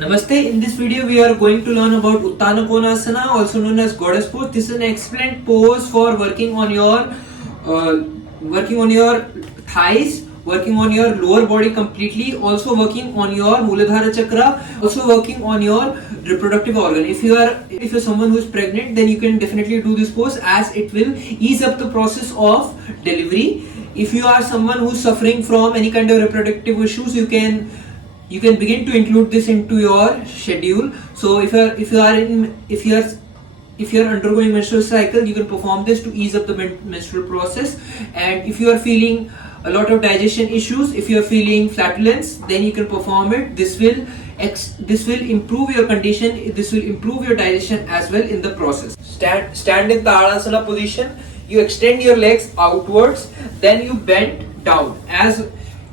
Namaste. In this video we are going to learn about Uttana konasana, also known as goddess pose. This is an excellent pose for working on your thighs, working on your lower body completely, also working on your Muladhara chakra, also working on your reproductive organ. If you're someone who is pregnant, then you can definitely do this pose as it will ease up the process of delivery. If you are someone who is suffering from any kind of reproductive issues, you can begin to include this into your schedule. So if you are undergoing menstrual cycle, you can perform this to ease up the menstrual process. And if you are feeling a lot of digestion issues, if you are feeling flatulence, then you can perform it. This will improve your condition. This will improve your digestion as well in the process. Stand in Tadasana position. You extend your legs outwards, then you bend down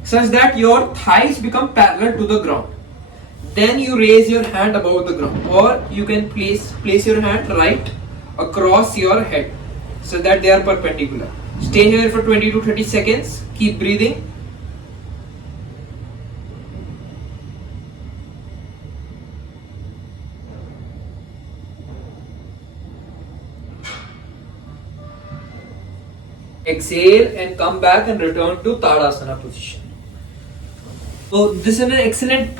such that your thighs become parallel to the ground. Then you raise your hand above the ground, or you can place your hand right across your head so that they are perpendicular. Stay here for 20 to 30 seconds. Keep breathing. Exhale and come back and return to Tadasana position. So this is an excellent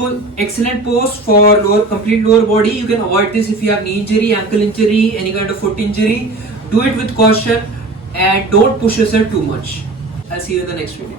pose for complete lower body. You can avoid this if you have knee injury, ankle injury, any kind of foot injury. Do it with caution and don't push yourself too much. I'll see you in the next video.